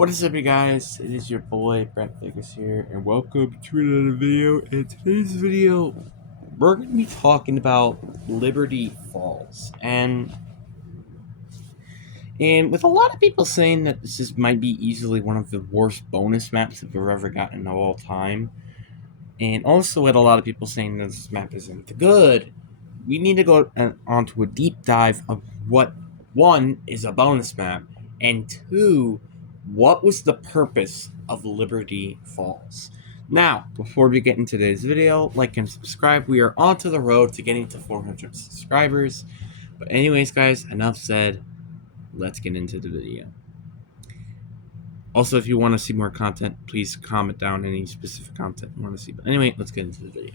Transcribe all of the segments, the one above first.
What is up, you guys? It is your boy Brent Vegas here, and welcome to another video. In today's video, we're going to be talking about Liberty Falls, and with a lot of people saying that might be easily one of the worst bonus maps that we've ever gotten of all time, and also with a lot of people saying that this map isn't good, we need to go onto a deep dive of what one is a bonus map, and two, what was the purpose of Liberty Falls. Now, before we get into today's video, like and subscribe. We are on to the road to getting to 400 subscribers. But anyways, guys, enough said. Let's get into the video. Also, if you want to see more content, please comment down any specific content you want to see. But anyway, let's get into the video.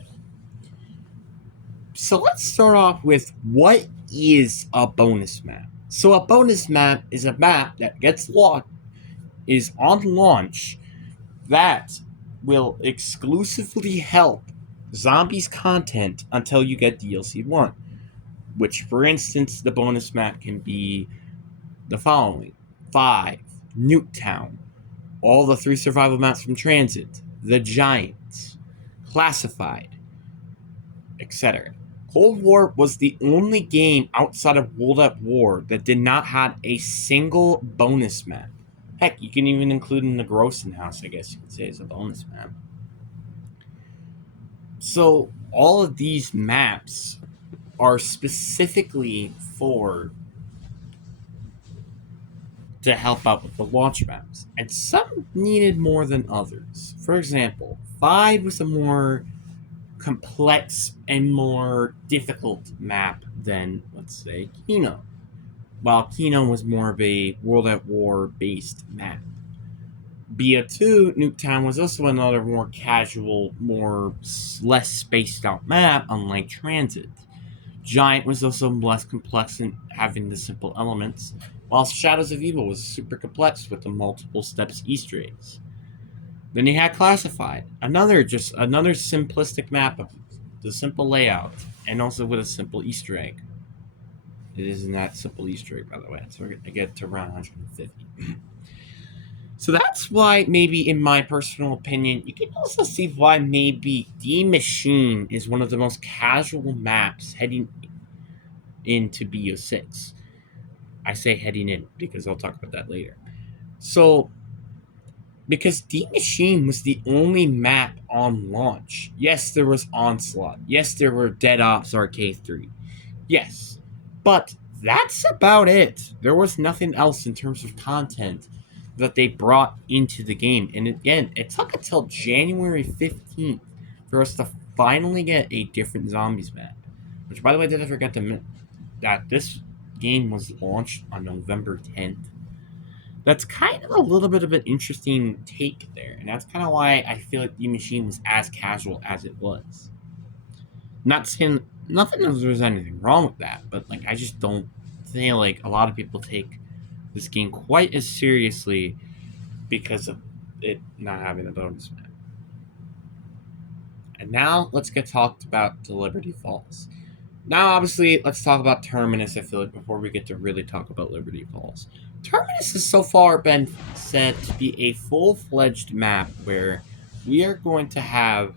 So let's start off with what is a bonus map. So a bonus map is a map that is on launch that will exclusively help zombies content until you get DLC 1. Which, for instance, the bonus map can be the following: 5, Nuketown, all the 3 survival maps from Transit, The Giants, Classified, etc. Cold War was the only game outside of World at War that did not have a single bonus map. Heck, you can even include in the Grossen House, I guess you could say, as a bonus map. So all of these maps are specifically to help out with the launch maps, and some needed more than others. For example, 5 was a more complex and more difficult map than, let's say, Kino, while Kino was more of a World at War based map. BO2, Nuketown, was also another more casual, less spaced out map, unlike Transit. Giant was also less complex in having the simple elements, while Shadows of Evil was super complex with the multiple steps Easter eggs. Then you had Classified, another simplistic map of the simple layout, and also with a simple Easter egg. It isn't that simple Easter egg, by the way, so I get to around 150. So that's why, maybe in my personal opinion, you can also see why maybe Die Maschine is one of the most casual maps heading into BO6. I say heading in because I'll talk about that later. So, because Die Maschine was the only map on launch. Yes, there was Onslaught. Yes, there were Dead Ops Arcade 3. Yes. But that's about it. There was nothing else in terms of content that they brought into the game. And again, it took until January 15th for us to finally get a different zombies map. Which, by the way, did I forget to mention that this game was launched on November 10th. That's kind of a little bit of an interesting take there. And that's kind of why I feel like Die Maschine was as casual as it was. Not saying nothing that there's anything wrong with that, but like I just don't feel like a lot of people take this game quite as seriously because of it not having a bonus map. And now let's get talked about to Liberty Falls. Now, obviously, let's talk about Terminus, I feel like, before we get to really talk about Liberty Falls. Terminus has so far been said to be a full-fledged map where we are going to have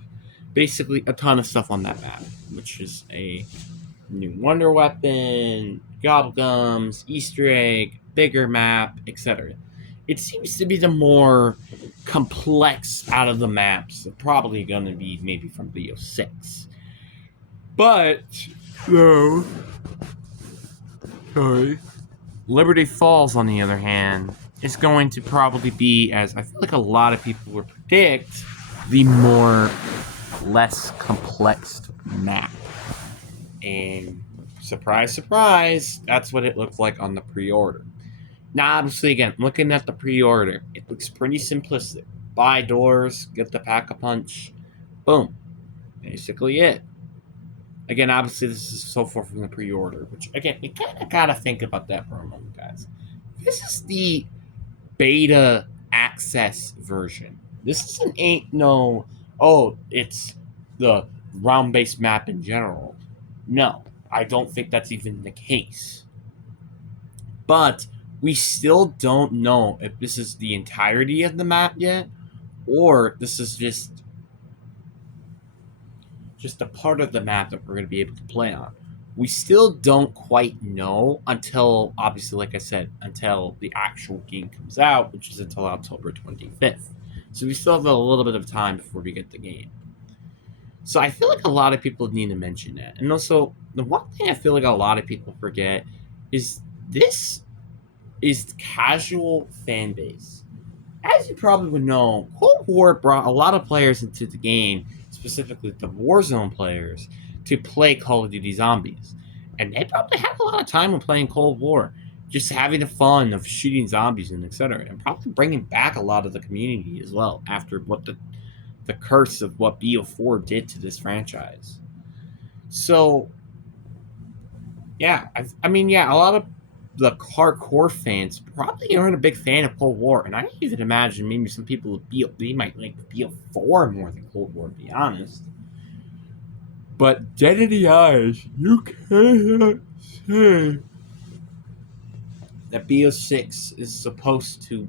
basically a ton of stuff on that map, which is a new Wonder Weapon, Gobblegums, Easter egg, bigger map, etc. It seems to be the more complex out of the maps. Probably going to be maybe from BO6. But, no. Sorry. Liberty Falls, on the other hand, is going to probably be, as I feel like a lot of people would predict, the less complex map. And surprise, surprise, that's what it looked like on the pre-order. Now, obviously, again, looking at the pre-order, it looks pretty simplistic. Buy doors, get the pack-a-punch, boom. Basically it. Again, obviously, this is so far from the pre-order, which, again, you kind of got to think about that for a moment, guys. This is the beta access version. This ain't no, it's the round-based map in general. No, I don't think that's even the case. But we still don't know if this is the entirety of the map yet, or this is just a part of the map that we're going to be able to play on. We still don't quite know until, obviously, like I said, until the actual game comes out, which is until October 25th. So we still have a little bit of time before we get the game. So I feel like a lot of people need to mention that. And also, the one thing I feel like a lot of people forget is this is casual fan base. As you probably would know, Cold War brought a lot of players into the game, specifically the Warzone players, to play Call of Duty Zombies. And they probably had a lot of time when playing Cold War, just having the fun of shooting zombies and etc. And probably bringing back a lot of the community as well after what the curse of what BO4 did to this franchise. So, yeah, I mean, yeah, a lot of the hardcore fans probably aren't a big fan of Cold War, and I even imagine maybe some people would they might like BO4 more than Cold War, to be honest. But dead in the eyes, you cannot say that BO6 is supposed to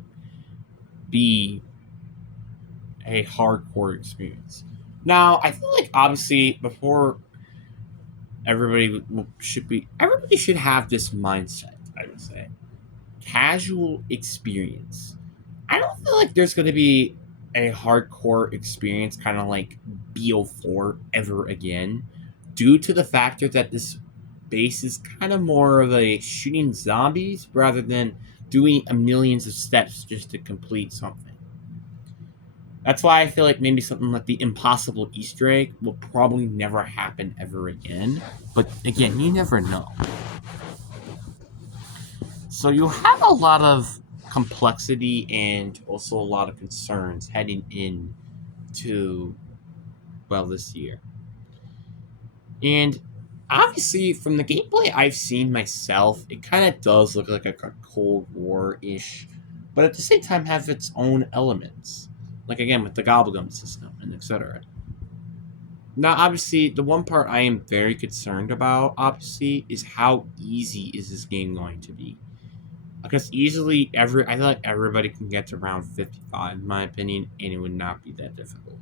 be a hardcore experience. Now, I feel like obviously before everybody should have this mindset. I would say casual experience. I don't feel like there's going to be a hardcore experience kind of like BO4 ever again, due to the factor that this base is kind of more of a shooting zombies rather than doing a millions of steps just to complete something. That's why I feel like maybe something like the impossible Easter egg will probably never happen ever again. But again, you never know. So you have a lot of complexity and also a lot of concerns heading in to, well, this year. And obviously, from the gameplay I've seen myself, it kind of does look like a Cold War ish, but at the same time have its own elements. Like again with the Gobblegum system and etc. Now, obviously, the one part I am very concerned about, obviously, is how easy is this game going to be? Because easily, I feel like everybody can get to round 55, in my opinion, and it would not be that difficult.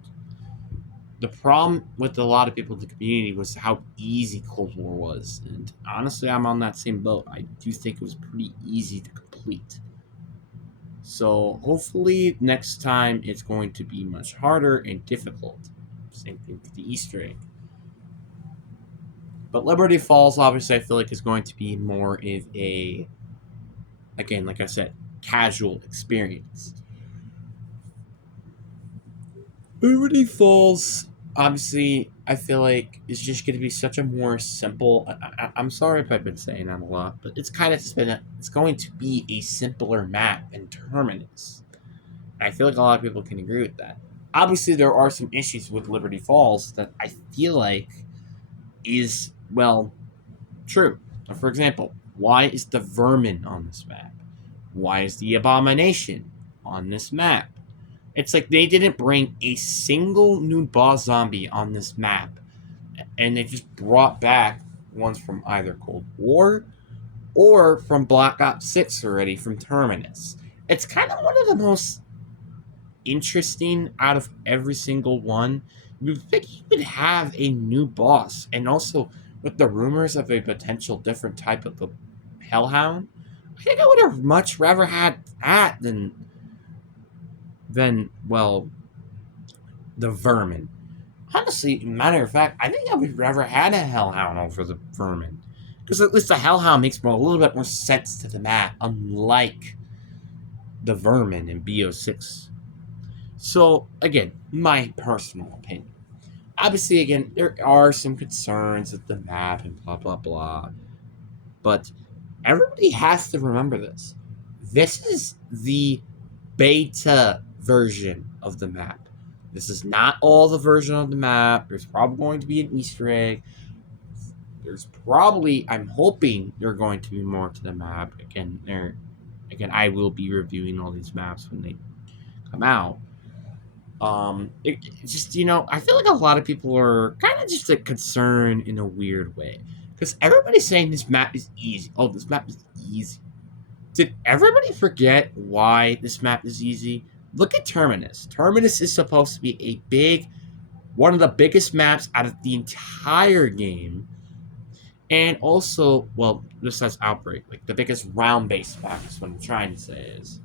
The problem with a lot of people in the community was how easy Cold War was, and honestly, I'm on that same boat. I do think it was pretty easy to complete. So hopefully, next time it's going to be much harder and difficult. Same thing with the Easter egg. But Liberty Falls, obviously, I feel like is going to be more of a, again, like I said, casual experience. Liberty Falls, obviously, I feel like is just going to be such a more simple. I'm sorry if I've been saying that a lot, but it's kind of it's going to be a simpler map and Terminus. I feel like a lot of people can agree with that. Obviously, there are some issues with Liberty Falls that I feel like is, well, true. For example, why is the Vermin on this map? Why is the Abomination on this map? It's like they didn't bring a single new boss zombie on this map, and they just brought back ones from either Cold War or from Black Ops 6 already from Terminus. It's kind of one of the most interesting out of every single one. You think you could have a new boss, and also with the rumors of a potential different type of the Hellhound, I think I would have much rather had that than well the Vermin. Honestly, matter of fact, I think I would rather had a Hellhound over the Vermin. Because at least the Hellhound makes a little bit more sense to the map, unlike the Vermin in BO6. So, again, my personal opinion. Obviously, again, there are some concerns with the map and blah, blah, blah. But everybody has to remember this. This is the beta version of the map. This is not all the version of the map. There's probably going to be an Easter egg. There's probably, I'm hoping, there are going to be more to the map. Again, I will be reviewing all these maps when they come out. It's just, I feel like a lot of people are kind of just concerned in a weird way because everybody's saying this map is easy. Oh, this map is easy. Did everybody forget why this map is easy? Look at Terminus. Terminus is supposed to be one of the biggest maps out of the entire game. And also, well, this has Outbreak, like the biggest round-based map is what I'm trying to say is.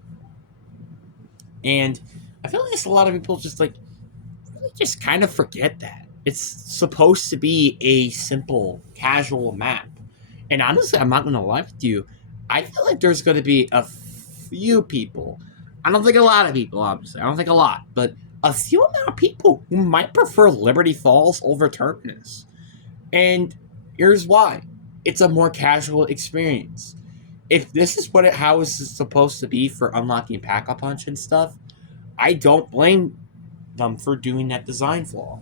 And I feel like it's a lot of people just really just kind of forget that. It's supposed to be a simple, casual map. And honestly, I'm not going to lie with you. I feel like there's going to be a few people. I don't think a lot of people, obviously. I don't think a lot, but a few amount of people who might prefer Liberty Falls over Terminus. And here's why. It's a more casual experience. If this is how it's supposed to be for unlocking Pack-a-Punch and stuff, I don't blame them for doing that design flaw.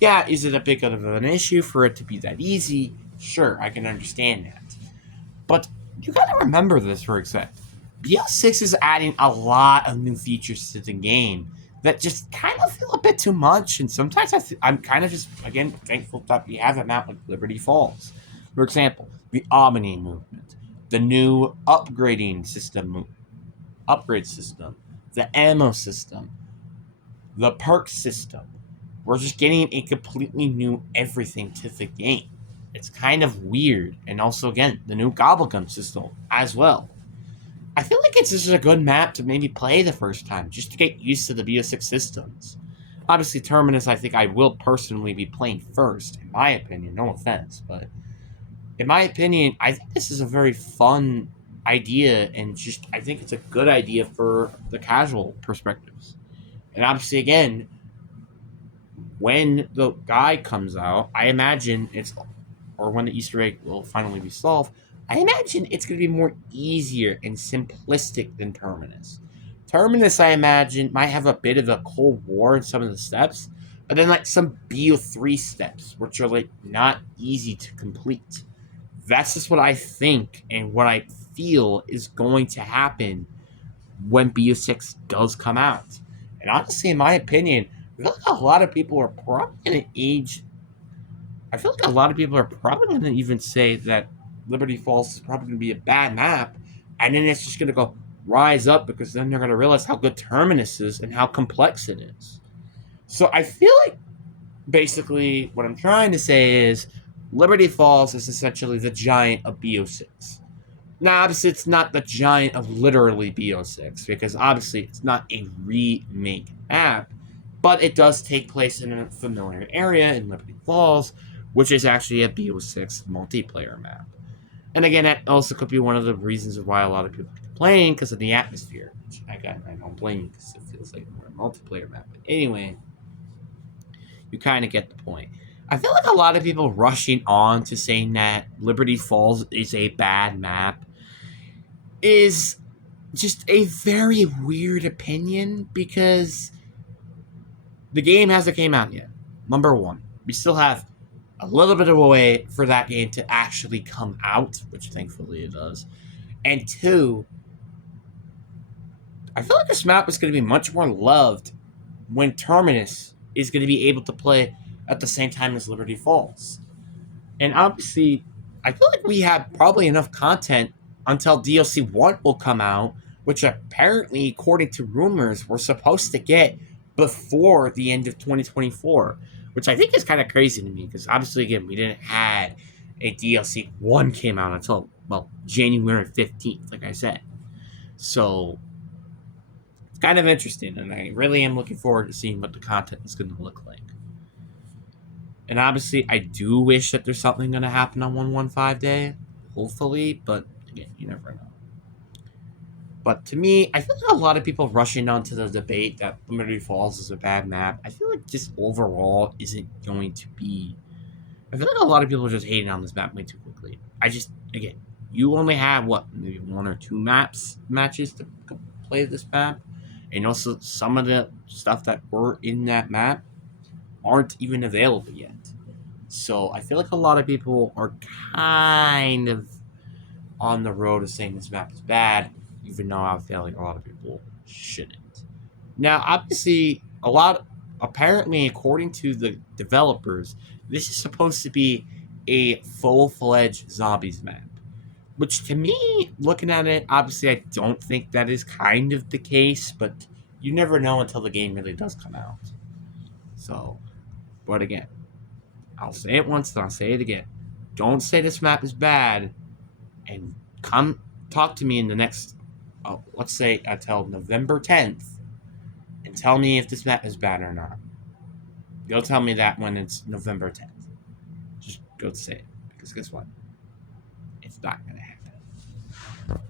Yeah, is it a big of an issue for it to be that easy? Sure, I can understand that. But you gotta remember this, for example. BO6 is adding a lot of new features to the game that just kind of feel a bit too much, and sometimes I'm kind of just, again, thankful that we have a map like Liberty Falls. For example, the Omni movement, the new upgrade system, the ammo system, the perk system. We're just getting a completely new everything to the game. It's kind of weird. And also, again, the new Gobblegum system as well. I feel like it's just a good map to maybe play the first time, just to get used to the BO6 systems. Obviously, Terminus, I think I will personally be playing first, in my opinion. No offense, but in my opinion, I think this is a very fun idea, and just I think it's a good idea for the casual perspectives. And obviously, again, when the guy comes out, I imagine or when the Easter egg will finally be solved, I imagine it's going to be more easier and simplistic than Terminus. Terminus, I imagine, might have a bit of a Cold War in some of the steps, but then some BO3 steps, which are not easy to complete. That's just what I think and what I feel is going to happen when BO6 does come out. And honestly, in my opinion, I feel like a lot of people are probably going to I feel like a lot of people are probably going to even say that Liberty Falls is probably going to be a bad map, and then it's just going to go rise up because then they're going to realize how good Terminus is and how complex it is. So I feel like basically what I'm trying to say is Liberty Falls is essentially the giant of BO6. Now, obviously, it's not the giant of literally BO6 because obviously it's not a remake map, but it does take place in a familiar area in Liberty Falls, which is actually a BO6 multiplayer map. And again, that also could be one of the reasons why a lot of people are complaining because of the atmosphere. Which I don't blame you because it feels like more a multiplayer map. But anyway, you kind of get the point. I feel like a lot of people rushing on to saying that Liberty Falls is a bad map is just a very weird opinion because the game hasn't came out yet. Number one, we still have a little bit of a way for that game to actually come out, which thankfully it does. And two, I feel like this map is going to be much more loved when Terminus is going to be able to play at the same time as Liberty Falls. And obviously, I feel like we have probably enough content until DLC 1 will come out, which apparently, according to rumors, we're supposed to get before the end of 2024, which I think is kind of crazy to me because obviously, again, we didn't have a DLC 1 came out until, well, January 15th, like I said. So, it's kind of interesting, and I really am looking forward to seeing what the content is going to look like. And obviously, I do wish that there's something going to happen on 115 day, hopefully, but again, you never know. But to me, I feel like a lot of people rushing onto the debate that Liberty Falls is a bad map. I feel like just overall isn't going to be. I feel like a lot of people are just hating on this map way too quickly. Again, you only have maybe one or two matches to play this map, and also some of the stuff that were in that map aren't even available yet. So I feel like a lot of people are kind of on the road to saying this map is bad, even though I feel like a lot of people shouldn't. Now, obviously, apparently, according to the developers, this is supposed to be a full-fledged zombies map. Which to me, looking at it, obviously I don't think that is kind of the case, but you never know until the game really does come out. So, but again, I'll say it once and I'll say it again. Don't say this map is bad and come talk to me in the next, let's say until November 10th, and tell me if this map is bad or not. Go tell me that when it's November 10th. Just go say it. Because guess what? It's not going to happen.